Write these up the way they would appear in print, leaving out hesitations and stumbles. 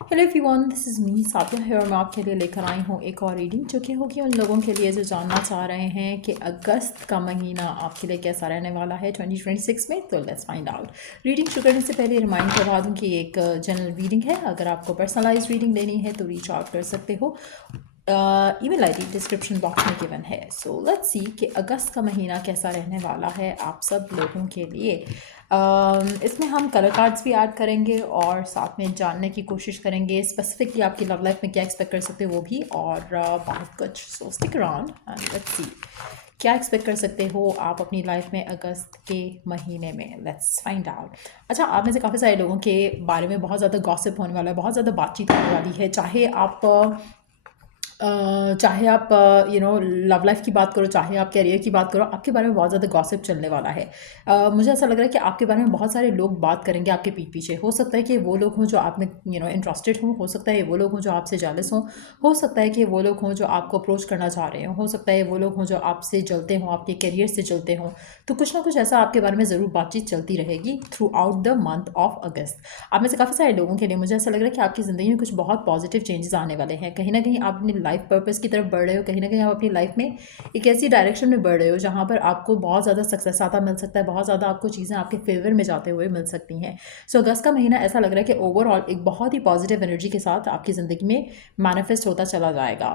Hello everyone, this is me Saathiya है और मैं आपके लिए लेकर आई हूँ एक और रीडिंग जो कि होगी उन लोगों के लिए जो जानना चाह रहे हैं कि अगस्त का महीना आपके लिए कैसा रहने वाला है 2026 में। तो लेट्स फाइंड आउट। रीडिंग शुरू करने से पहले रिमाइंड करवा दूँ कि ये एक जनरल रीडिंग है। अगर आपको पर्सनलाइज रीडिंग लेनी है तो रीच आउट कर सकते हो। ईमेल आईडी डिस्क्रिप्शन बॉक्स में गिवन है। सो लेट्स सी कि अगस्त का महीना कैसा रहने वाला है आप सब लोगों के लिए। इसमें हम कलर कार्ड्स भी ऐड करेंगे और साथ में जानने की कोशिश करेंगे स्पेसिफिकली आपकी लव लाइफ में क्या एक्सपेक्ट कर सकते हो वो भी, और बहुत कुछ। सो stick around and let's see क्या एक्सपेक्ट कर सकते हो आप अपनी लाइफ में अगस्त के महीने में। Let's find out. अच्छा, आप में से काफ़ी सारे लोगों के बारे में बहुत ज़्यादा गॉसिप होने वाला है, बहुत ज़्यादा बातचीत होने वाली है। चाहे आप लव लाइफ की बात करो, चाहे आप कैरियर की बात करो, आपके बारे में बहुत ज़्यादा गॉसिप चलने वाला है। मुझे ऐसा लग रहा है कि आपके बारे में बहुत सारे लोग बात करेंगे आपके पीठ पीछे। हो सकता है कि वो लोग हों जो आप में इंटरेस्टेड हों, हो सकता है वो लोग हों जो आपसे जेलस हों, हो सकता है कि वो लोग हों जो आपको अप्रोच करना चाह रहे हों, हो सकता है वो लोग हों जो आपसे जलते हों, आपके करियर से जलते हों। तो कुछ ना कुछ ऐसा आपके बारे में ज़रूर बातचीत चलती रहेगी through out the month of अगस्त। आप में से काफ़ी सारे लोगों के लिए मुझे ऐसा लग रहा है कि आपकी ज़िंदगी में कुछ बहुत पॉजिटिव चेंजेस आने वाले हैं। कहीं ना कहीं आप अपनी लाइफ पर्पस की तरफ बढ़ रहे हो, कहीं ना कहीं आप अपनी लाइफ में एक ऐसी डायरेक्शन में बढ़ रहे हो जहाँ पर आपको बहुत ज़्यादा सक्सेस आता मिल सकता है, बहुत ज़्यादा आपको चीज़ें आपके फेवर में जाते हुए मिल सकती हैं। सो अगस्त का महीना ऐसा लग रहा है कि ओवरऑल एक बहुत ही पॉजिटिव एनर्जी के साथ आपकी ज़िंदगी में मैनिफेस्ट होता चला जाएगा।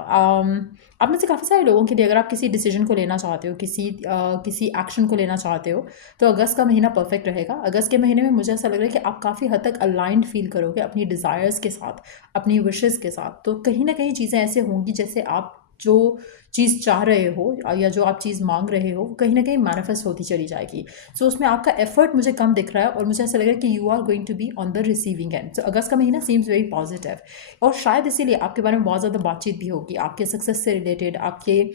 आप में से काफ़ी सारे लोगों के लिए अगर आप किसी डिसीजन को लेना चाहते हो, किसी एक्शन को लेना चाहते हो, तो अगस्त का महीना परफेक्ट रहेगा। अगस्त के महीने में मुझे ऐसा लग रहा है कि आप काफ़ी हद तक अलाइंड फील करोगे अपनी डिज़ायर्स के साथ, अपनी विशेज़ के साथ। तो कहीं ना कहीं चीज़ें ऐसे होंगी जैसे आप जो चीज़ चाह रहे हो या जो आप चीज़ मांग रहे हो वो कहीं ना कहीं मैनिफेस्ट होती चली जाएगी। सो उसमें आपका एफर्ट मुझे कम दिख रहा है और मुझे ऐसा लग रहा है कि you are going to be on the receiving end. So अगस्त का महीना सीम्स वेरी पॉजिटिव और शायद इसीलिए आपके बारे में बहुत ज़्यादा बातचीत भी होगी, आपके सक्सेस से रिलेटेड, आपके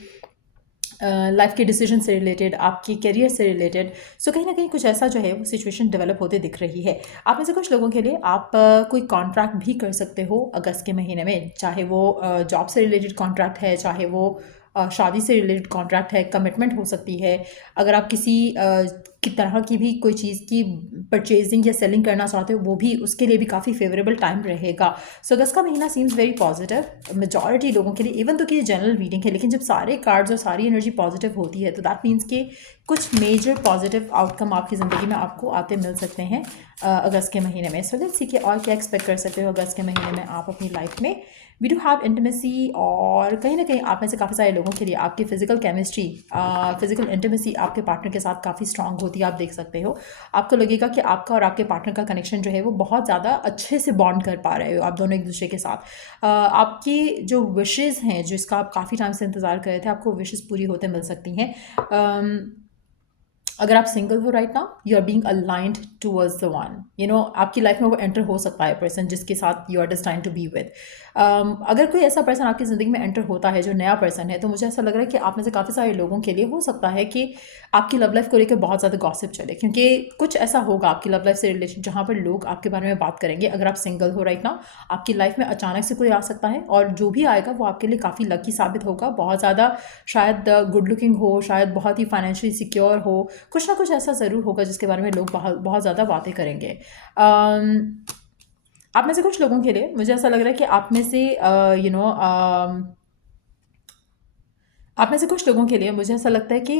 लाइफ के डिसीजन से रिलेटेड, आपकी करियर से रिलेटेड। सो कहीं ना कहीं कुछ ऐसा जो है वो सिचुएशन डेवलप होते दिख रही है। आप में से कुछ लोगों के लिए आप कोई कॉन्ट्रैक्ट भी कर सकते हो अगस्त के महीने में, चाहे वो जॉब से रिलेटेड कॉन्ट्रैक्ट है, चाहे वो शादी से रिलेटेड कॉन्ट्रैक्ट है, कमिटमेंट हो सकती है। अगर आप किसी की तरह की भी कोई चीज़ की परचेजिंग या सेलिंग करना चाहते हो वो भी, उसके लिए भी काफ़ी फेवरेबल टाइम रहेगा। सो अगस्त का महीना सीम्स वेरी पॉजिटिव मेजॉरिटी लोगों के लिए, इवन तो कि ये जनरल रीडिंग है, लेकिन जब सारे कार्ड्स और सारी एनर्जी पॉजिटिव होती है तो दैट मीन्स कि कुछ मेजर पॉजिटिव आउटकम आपकी ज़िंदगी में आपको आते मिल सकते हैं अगस्त के महीने में। सो लेट्स सी कि और क्या एक्सपेक्ट कर सकते हो अगस्त के महीने में आप अपनी लाइफ में। वी डू हैव इंटीमेसी, और कहीं ना कहीं आप में से काफ़ी सारे लोगों के लिए आपकी फिजिकल केमिस्ट्री, फिजिकल इंटीमेसी आपके पार्टनर के साथ काफ़ी स्ट्रांग होती है। आप देख सकते हो, आपको लगेगा कि आपका और आपके पार्टनर का कनेक्शन जो है वो बहुत ज़्यादा अच्छे से बॉन्ड कर पा रहे हो आप दोनों एक दूसरे के साथ। आपकी जो विशेज़ हैं जिसका आप काफ़ी टाइम से इंतज़ार कर रहे थे, आपको विशेज़ पूरी होते मिल सकती हैं। अगर आप सिंगल हो right now, you are being aligned towards the one, आपकी लाइफ में वो एंटर हो सकता है पर्सन जिसके साथ you are destined to be with. अगर कोई ऐसा पर्सन आपकी ज़िंदगी में एंटर होता है जो नया पर्सन है, तो मुझे ऐसा लग रहा है कि आप में से काफ़ी सारे लोगों के लिए हो सकता है कि आपकी लव लाइफ को लेकर बहुत ज़्यादा गॉसिप चले, क्योंकि कुछ ऐसा होगा आपकी लव लाइफ से रिलेटेड जहाँ पर लोग आपके बारे में बात करेंगे। अगर आप सिंगल हो राइट नाउ, आपकी लाइफ में अचानक से कोई आ सकता है और जो भी आएगा वो आपके लिए काफ़ी लकी साबित होगा, बहुत ज़्यादा शायद गुड लुकिंग हो, शायद बहुत ही फाइनेंशियली सिक्योर हो, कुछ ना कुछ ऐसा ज़रूर होगा जिसके बारे में लोग बहुत बहुत ज़्यादा बातें करेंगे। आप में से कुछ लोगों के लिए मुझे ऐसा लग रहा है कि आप में से कुछ लोगों के लिए मुझे ऐसा लगता है कि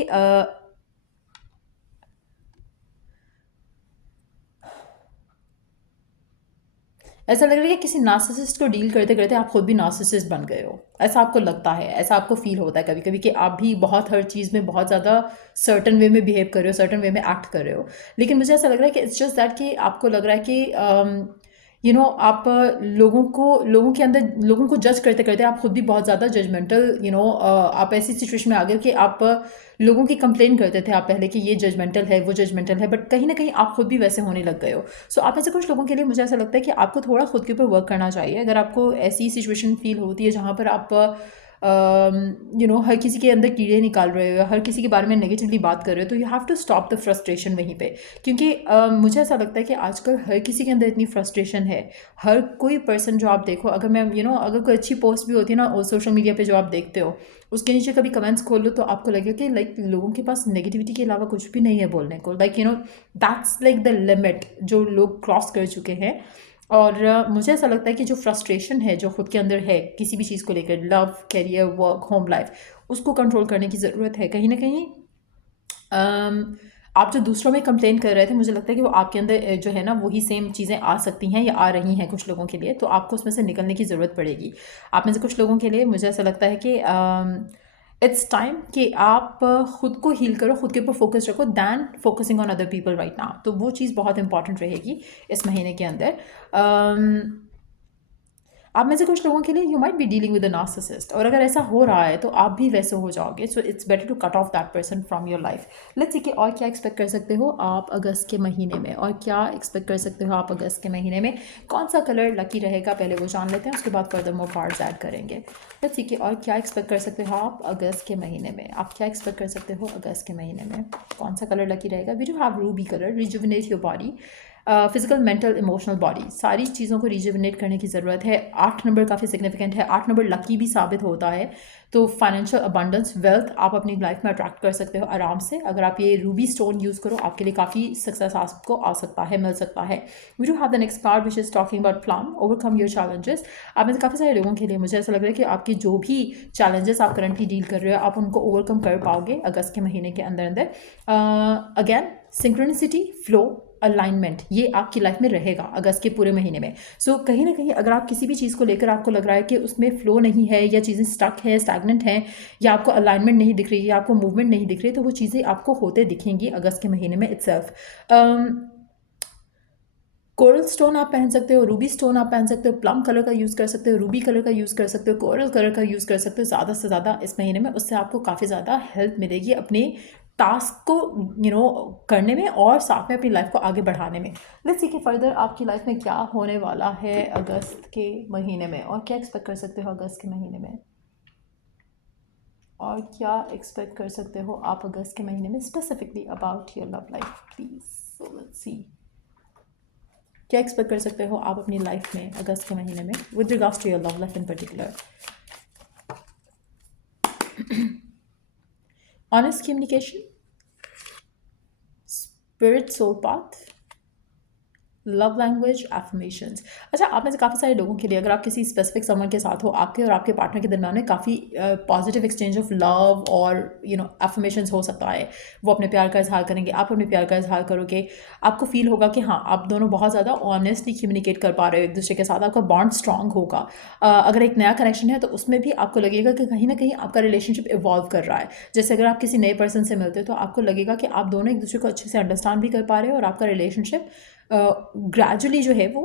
ऐसा लग रहा है कि किसी नार्सिसिस्ट को डील करते करते आप खुद भी नार्सिसिस्ट बन गए हो। ऐसा आपको लगता है, ऐसा आपको फील होता है कभी कभी कि आप भी बहुत हर चीज़ में बहुत ज़्यादा सर्टन वे में बिहेव कर रहे हो, सर्टन वे में एक्ट कर रहे हो। लेकिन मुझे ऐसा लग रहा है कि इट्स जस्ट दैट कि आपको लग रहा है कि आप लोगों के अंदर लोगों को जज करते करते आप खुद भी बहुत ज़्यादा जजमेंटल, आप ऐसी सिचुएशन में आ गए कि आप लोगों की कंप्लेन करते थे आप पहले कि ये जजमेंटल है, वो जजमेंटल है, बट कहीं ना कहीं आप खुद भी वैसे होने लग गए हो। सो आप ऐसे कुछ लोगों के लिए मुझे ऐसा लगता है कि आपको थोड़ा खुद के ऊपर वर्क करना चाहिए। अगर आपको ऐसी सिचुएशन फील होती है जहाँ पर आप हर किसी के अंदर कीड़े निकाल रहे हो या हर किसी के बारे में नेगेटिवली बात कर रहे हो, तो you have to stop the frustration वहीं पे। क्योंकि मुझे ऐसा लगता है कि आजकल हर किसी के अंदर इतनी फ्रस्ट्रेशन है। हर कोई पर्सन जो आप देखो, अगर मैं अगर कोई अच्छी पोस्ट भी होती है ना सोशल मीडिया पे जो आप देखते हो, उसके नीचे कभी कमेंट्स खोल लो तो आपको लगेगा कि लाइक लोगों के पास नेगेटिविटी के अलावा कुछ भी नहीं है बोलने को। Like that's like the limit जो लोग क्रॉस कर चुके हैं। और मुझे ऐसा लगता है कि जो फ्रस्ट्रेशन है जो खुद के अंदर है किसी भी चीज़ को लेकर, love, career, work, home life, उसको कंट्रोल करने की ज़रूरत है। कहीं ना कहीं आप जो दूसरों में कंप्लेन कर रहे थे, मुझे लगता है कि वो आपके अंदर जो है ना वही सेम चीज़ें आ सकती हैं या आ रही हैं कुछ लोगों के लिए, तो आपको उसमें से निकलने की ज़रूरत पड़ेगी। आप में से कुछ लोगों के लिए मुझे ऐसा लगता है कि इट्स टाइम कि आप खुद को हील करो, खुद के ऊपर फोकस रखो than focusing on other people right now. तो वो चीज़ बहुत इंपॉर्टेंट रहेगी इस महीने के अंदर। आप में से कुछ लोगों के लिए you might be dealing with a narcissist, और अगर ऐसा हो रहा है तो आप भी वैसे हो जाओगे। So it's better to cut off that person from your life. Let's see कि और क्या एक्सपेक्ट कर सकते हो आप अगस्त के महीने में, और क्या एक्सपेक्ट कर सकते हो आप अगस्त के महीने में, कौन सा कलर लकी रहेगा, पहले वो जान लेते हैं, उसके बाद फर्दर मोर कार्ड्स ऐड करेंगे। लेट्स सी कि और क्या एक्सपेक्ट कर सकते हो आप अगस्त के महीने में। आप क्या एक्सपेक्ट कर सकते हो अगस्त के महीने में, कौन सा कलर लकी रहेगा। We do have ruby colour, rejuvenate your body, physical, mental, emotional, body, सारी चीज़ों को रिजुविनेट करने की ज़रूरत है। 8 नंबर काफ़ी सिग्निफिकेंट है, 8 नंबर लकी भी साबित होता है। तो फाइनेंशियल अबंडेंस, वेल्थ आप अपनी लाइफ में अट्रैक्ट कर सकते हो आराम से। अगर आप ये रूबी स्टोन यूज़ करो, आपके लिए काफ़ी सक्सेस आपको आ सकता है, मिल सकता है। We do have the next card which is talking about plum, overcome your challenges. आप में से काफ़ी सारे लोगों के लिए मुझे ऐसा लग रहा है कि आपके जो भी चैलेंजेस आप करंटली डील कर रहे हो, आप उनको ओवरकम कर पाओगे अगस्त के महीने के अंदर अंदर। अगेन सिंक्रोनिसिटी, फ्लो, अलाइनमेंट, ये आपकी लाइफ में रहेगा अगस्त के पूरे महीने में। सो कहीं ना कहीं अगर आप किसी भी चीज़ को लेकर आपको लग रहा है कि उसमें फ्लो नहीं है, या चीज़ें स्टक है, स्टैग्नेंट हैं, या आपको अलाइनमेंट नहीं दिख रही, या आपको मूवमेंट नहीं दिख रही, तो वो चीज़ें आपको होते दिखेंगी अगस्त के महीने में इटसेल्फ। कोरल स्टोन आप पहन सकते हो, रूबी स्टोन आप पहन सकते हो, प्लम कलर का यूज़ कर सकते हो, रूबी कलर का यूज़ कर सकते हो, कोरल कलर का यूज़ कर सकते हो ज़्यादा से ज़्यादा इस महीने में। उससे आपको काफ़ी ज़्यादा हेल्प मिलेगी अपने टास्क को करने में, और साथ में अपनी लाइफ को आगे बढ़ाने में। लेट्स सी कि फर्दर आपकी लाइफ में क्या होने वाला है अगस्त के महीने में, और क्या एक्सपेक्ट कर सकते हो अगस्त के महीने में, और क्या एक्सपेक्ट कर सकते हो आप अगस्त के महीने में specifically about your love life please. So let's see क्या एक्सपेक्ट कर सकते हो आप अपनी लाइफ में अगस्त के महीने में with regards to your love life in particular. Honest communication, spirit soul path, love language, affirmations. अच्छा, आप में से काफ़ी सारे लोगों के लिए अगर आप किसी स्पेसिफिक समवन के साथ हो, आपके और आपके पार्टनर के दरम्यान में काफ़ी पॉजिटिव एक्सचेंज ऑफ लव और एफर्मेशंस हो सकता है। वो अपने प्यार का इजहार करेंगे, आप अपने प्यार का इजहार करोगे। आपको फील होगा कि हाँ, आप दोनों बहुत ज़्यादा ऑनेस्टली कम्युनिकेट कर पा रहे हो एक दूसरे के साथ, आपका बॉन्ड स्ट्रांग होगा। अगर एक नया कनेक्शन है तो उसमें भी आपको लगेगा कि कहीं ना कहीं आपका रिलेशनशिप इवॉल्व कर रहा है। जैसे अगर आप किसी नए पर्सन से मिलते हो तो आपको लगेगा कि आप दोनों एक दूसरे को अच्छे से अंडरस्टैंड भी कर पा रहे हो, और आपका रिलेशनशिप ग्रेजुअली जो है वो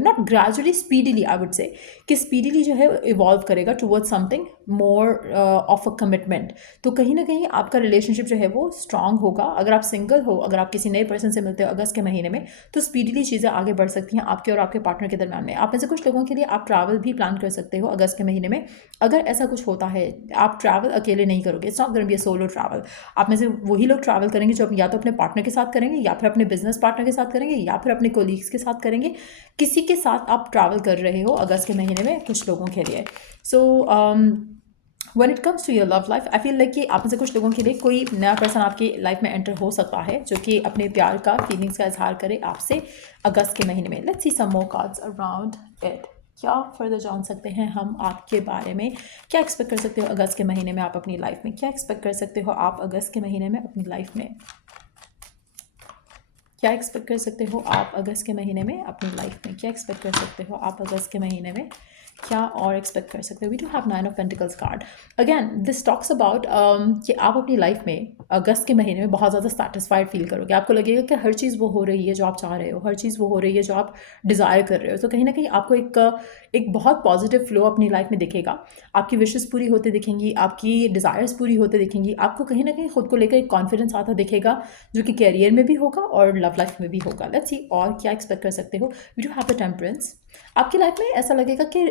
not gradually, speedily I would say, कि स्पीडीली जो है इवॉल्व करेगा towards something more of a commitment. तो कहीं ना कहीं आपका रिलेशनशिप जो है वो स्ट्रांग होगा। अगर आप सिंगल हो, अगर आप किसी नए पर्सन से मिलते हो अगस्त के महीने में, तो स्पीडीली चीज़ें आगे बढ़ सकती हैं आपके और आपके पार्टनर के दरम्यान में। आप में से कुछ लोगों के लिए आप ट्रैवल भी प्लान कर सकते हो अगस्त के महीने में। अगर ऐसा कुछ होता है, आप ट्रैवल अकेले नहीं करोगे, it's not going to be a solo travel. आप में से वही लोग ट्रैवल करेंगे जो या तो अपने पार्टनर के साथ करेंगे, या फिर अपने बिजनेस पार्टनर के साथ करेंगे, या फिर अपने कोलीग्स के साथ करेंगे। किसी के साथ आप ट्रैवल कर रहे हो अगस्त के महीने में कुछ लोगों के लिए। So when it comes to your love life, I feel like कि आप में से कुछ लोगों के लिए कोई नया पर्सन आपकी लाइफ में एंटर हो सकता है जो कि अपने प्यार का, फीलिंग्स का इजहार करे आपसे अगस्त के महीने में। Let's see some more cards around it. क्या फर्दर जान सकते हैं हम आपके बारे में, क्या एक्सपेक्ट कर सकते हो अगस्त के महीने में आप अपनी लाइफ में, क्या एक्सपेक्ट कर सकते हो आप अगस्त के महीने में अपनी लाइफ में, क्या एक्सपेक्ट कर सकते हो आप अगस्त के महीने में अपनी लाइफ में, क्या एक्सपेक्ट कर सकते हो आप अगस्त के महीने में, क्या और एक्सपेक्ट कर सकते हो। We do have 9 of pentacles card. Again this talks about कि आप अपनी लाइफ में अगस्त के महीने में बहुत ज़्यादा सेटिस्फाइड फील करोगे। आपको लगेगा कि हर चीज़ वो हो रही है जो आप चाह रहे हो, हर चीज़ वो हो रही है जो आप डिज़ायर कर रहे हो। तो कहीं ना कहीं आपको एक बहुत पॉजिटिव फ्लो अपनी लाइफ में दिखेगा। आपकी विशेस पूरी होते दिखेंगी, आपकी डिज़ायर्स पूरी होते दिखेंगी, आपको कहीं ना कहीं खुद को लेकर एक कॉन्फिडेंस आता दिखेगा, जो कि कैरियर में भी होगा और लव लाइफ में भी होगा। लेट्स सी और क्या एक्सपेक्ट कर सकते हो। We do have the temperance. आपकी लाइफ में ऐसा लगेगा कि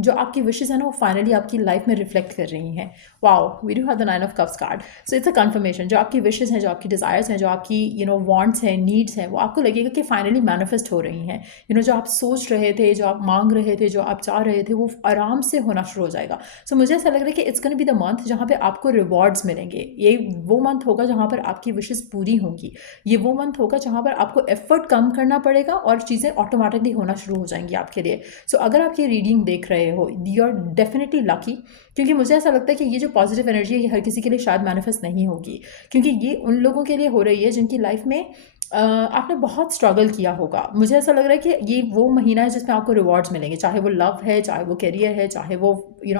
जो आपकी विशेज़ हैं ना वो फाइनली आपकी लाइफ में रिफ्लेक्ट कर रही हैं। Wow, we do have the 9 of cups card. So it's a confirmation, जो आपकी विशेज़ हैं, जो आपकी डिज़ायर्स हैं, जो आपकी वांट्स हैं, नीड्स हैं, वो आपको लगेगा कि फाइनली मैनिफेस्ट हो रही हैं। जो आप सोच रहे थे, जो आप मांग रहे थे, जो आप चाह रहे थे, वो आराम से होना शुरू हो जाएगा। सो मुझे ऐसा लग रहा है कि it's gonna be the month जहाँ पे आपको रिवॉर्ड्स मिलेंगे। ये वो मंथ होगा जहाँ पर आपकी विशेज़ पूरी होंगी। ये वो मंथ होगा जहाँ पर आपको एफर्ट कम करना पड़ेगा और चीज़ें ऑटोमेटिकली होना शुरू हो जाएंगी आपके लिए। सो अगर आप ये रीडिंग देख रहे हो, यू आर डेफिनेटली लकी, क्योंकि मुझे ऐसा लगता है कि ये जो पॉजिटिव एनर्जी है ये हर किसी के लिए शायद मैनिफेस्ट नहीं होगी, क्योंकि ये उन लोगों के लिए हो रही है जिनकी लाइफ में आपने बहुत स्ट्रगल किया होगा। मुझे ऐसा लग रहा है कि ये वो महीना है जिसमें आपको रिवॉर्ड्स मिलेंगे, चाहे वो लव है, चाहे वो करियर है, चाहे वो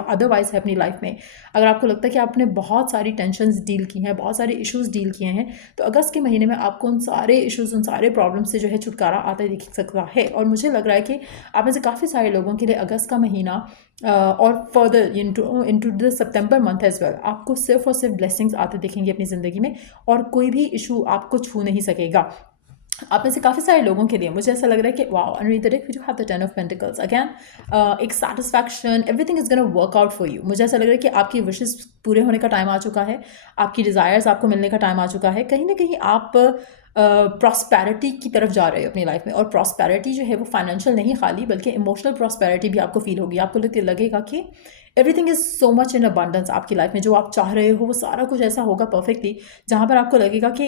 अदरवाइज है अपनी लाइफ में। अगर आपको लगता है कि आपने बहुत सारी टेंशन्स डील की हैं, बहुत सारे इश्यूज डील किए हैं, तो अगस्त के महीने में आपको उन सारे इश्यूज, उन सारे प्रॉब्लम से जो है छुटकारा आता दिख सकता है। और मुझे लग रहा है कि आप में से काफ़ी सारे लोगों के लिए अगस्त का महीना और फर्दर इनटू द सितंबर मंथ एज वेल आपको सिर्फ और सिर्फ ब्लेसिंग्स आते दिखेंगे अपनी ज़िंदगी में, और कोई भी इशू आपको छू नहीं सकेगा। आप में से काफ़ी सारे लोगों के लिए मुझे ऐसा लग रहा है कि wow, underneath the deck we do have the 10 of pentacles again. एक satisfaction, everything is gonna work out for you. मुझे ऐसा लग रहा है कि आपकी विशेस पूरे होने का टाइम आ चुका है, आपकी डिज़ायर्स आपको मिलने का टाइम आ चुका है। कहीं ना कहीं आप प्रॉस्पेरिटी की तरफ जा रहे हो अपनी लाइफ में, और प्रॉस्पेरिटी जो है वो फाइनेंशियल नहीं खाली, बल्कि इमोशनल प्रॉस्पेरिटी भी आपको फील होगी। आपको लगेगा कि everything is so much in abundance आपकी लाइफ में। जो आप चाह रहे हो वो सारा कुछ ऐसा होगा परफेक्टली, जहाँ पर आपको लगेगा कि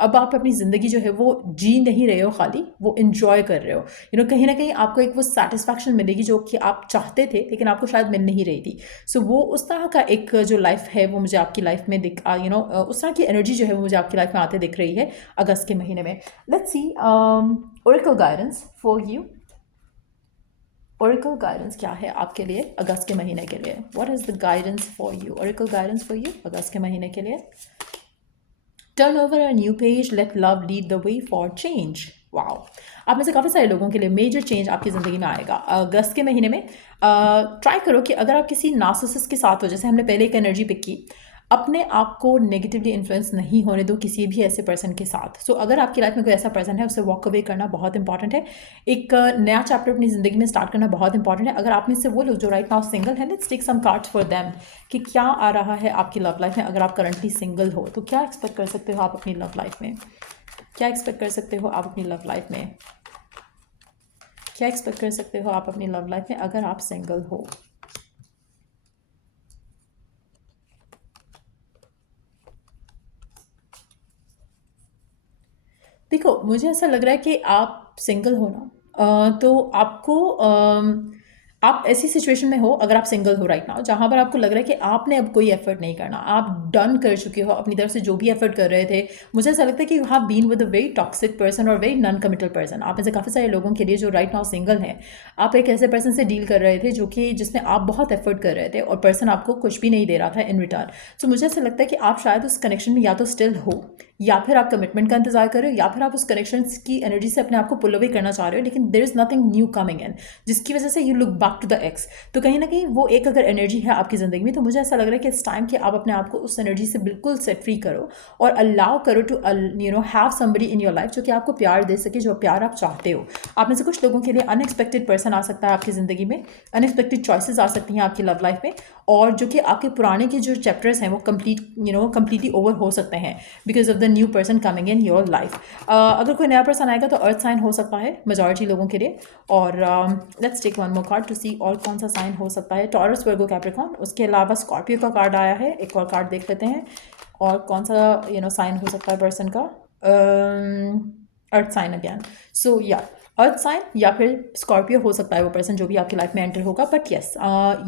अब आप अपनी ज़िंदगी जो है वो जी नहीं रहे हो खाली, वो इन्जॉय कर रहे हो। कहीं ना कहीं आपको एक वो सेटिस्फैक्शन मिलेगी जो कि आप चाहते थे लेकिन आपको शायद मिल नहीं रही थी। सो वो उस तरह का एक जो लाइफ है वो मुझे आपकी लाइफ में उस तरह की एनर्जी जो है वो मुझे आपकी लाइफ में आते दिख रही है अगस्त के महीने में। Let's see oracle guidance for you. Oracle guidance क्या है आपके लिए अगस्त के महीने के लिए? What is the guidance for you? Oracle guidance for you अगस्त के महीने के लिए। Turn over a new page, let love lead the way for change. Wow, आप में से काफ़ी सारे लोगों के लिए मेजर चेंज आपकी ज़िंदगी में आएगा अगस्त के महीने में। ट्राई करो कि अगर आप किसी नार्सिसिस्ट के साथ हो, जैसे हमने पहले एक एनर्जी पिक की, अपने आप को नेगेटिवली इन्फ्लुएंस नहीं होने दो किसी भी ऐसे पर्सन के साथ। सो अगर आपकी लाइफ में कोई ऐसा पर्सन है, उससे वॉक अवे करना बहुत इंपॉर्टेंट है। एक नया चैप्टर अपनी ज़िंदगी में स्टार्ट करना बहुत इंपॉर्टेंट है। अगर आप में से वो लोग जो राइट नाउ सिंगल है, let's take some cards for them कि क्या आ रहा है आपकी लव लाइफ में। अगर आप करंटली सिंगल हो तो क्या एक्सपेक्ट कर सकते हो आप अपनी लव लाइफ में? क्या एक्सपेक्ट कर सकते हो आप अपनी लव लाइफ में? क्या एक्सपेक्ट कर सकते हो आप अपनी लव लाइफ में अगर आप सिंगल हो? देखो, मुझे ऐसा लग रहा है कि आप सिंगल हो ना, तो आपको आप ऐसी सिचुएशन में हो, अगर आप सिंगल हो राइट नाउ, जहाँ पर आपको लग रहा है कि आपने अब कोई एफर्ट नहीं करना, आप डन कर चुके हो अपनी तरफ से जो भी एफर्ट कर रहे थे। मुझे ऐसा लगता है कि you have been with a very toxic person और वेरी नॉन कमिटल पर्सन। आप ऐसे काफ़ी सारे लोगों के लिए जो राइट नाउ सिंगल हैं, आप एक ऐसे पर्सन से डील कर रहे थे जो कि जिसमें आप बहुत एफर्ट कर रहे थे और पर्सन आपको कुछ भी नहीं दे रहा था इन रिटर्न। सो मुझे ऐसा लगता है कि आप शायद उस कनेक्शन में या तो स्टिल हो, या फिर आप कमिटमेंट का इंतजार कर रहे हो, या फिर आप उस कनेक्शन की एनर्जी से अपने आप को पुल अवे करना चाह रहे हो, लेकिन there is nothing new coming in, जिसकी वजह से you look back to the ex. तो कहीं ना कहीं वो एक अगर एनर्जी है आपकी ज़िंदगी में, तो मुझे ऐसा लग रहा है कि इस टाइम कि आप अपने आप को उस एनर्जी से बिल्कुल सेट फ्री करो और अलाउ करो to have somebody in your life जो कि आपको प्यार दे सके, जो प्यार आप चाहते हो। आप में से कुछ लोगों के लिए अनएक्सपेक्टेड पर्सन आ सकता है आपकी ज़िंदगी में, अनएक्सपेक्टेड चॉइसेस आ सकती हैं आपकी लव लाइफ में, और जो कि आपके पुराने के जो चैप्टर्स हैं वो कंप्लीटली ओवर हो सकते हैं because of the new person coming in your life. अगर कोई नया पर्सन आएगा तो अर्थ साइन हो सकता है मेजॉरिटी लोगों के लिए। और let's take one more card to see और कौन सा साइन हो सकता है। Taurus, Virgo, Capricorn. उसके अलावा स्कॉर्पियो का कार्ड आया है, एक और कार्ड देख लेते हैं और कौन सा साइन हो सकता है पर्सन का। अर्थ साइन अगेन। सो या अर्थ साइन या फिर स्कॉर्पियो हो सकता है वो पर्सन जो भी आपकी लाइफ में एंटर होगा। बट येस,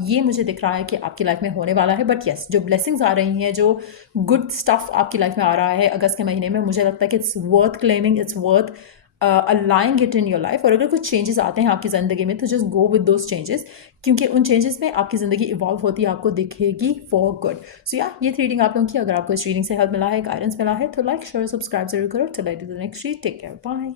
ये मुझे दिख रहा है कि आपकी लाइफ में होने वाला है। बट येस, जो ब्लेसिंग्स आ रही हैं, जो गुड स्टफ आपकी लाइफ में आ रहा है अगस्त के महीने में, मुझे लगता है कि it's worth claiming, it's worth aligning it in your life. और अगर कुछ चेंजेस आते हैं आपकी ज़िंदगी में तो just go with those changes, क्योंकि उन चेंजेस में आपकी ज़िंदगी इवॉल्व होती है, आपको दिखेगी फॉर गुड। सो या ये रीडिंग आप लोगों की, अगर आपको इस रीडिंग से हेल्प मिला है, गाइडेंस मिला है, तो लाइक शेयर सब्सक्राइब जरूर करो। चलो, next read, take care, bye.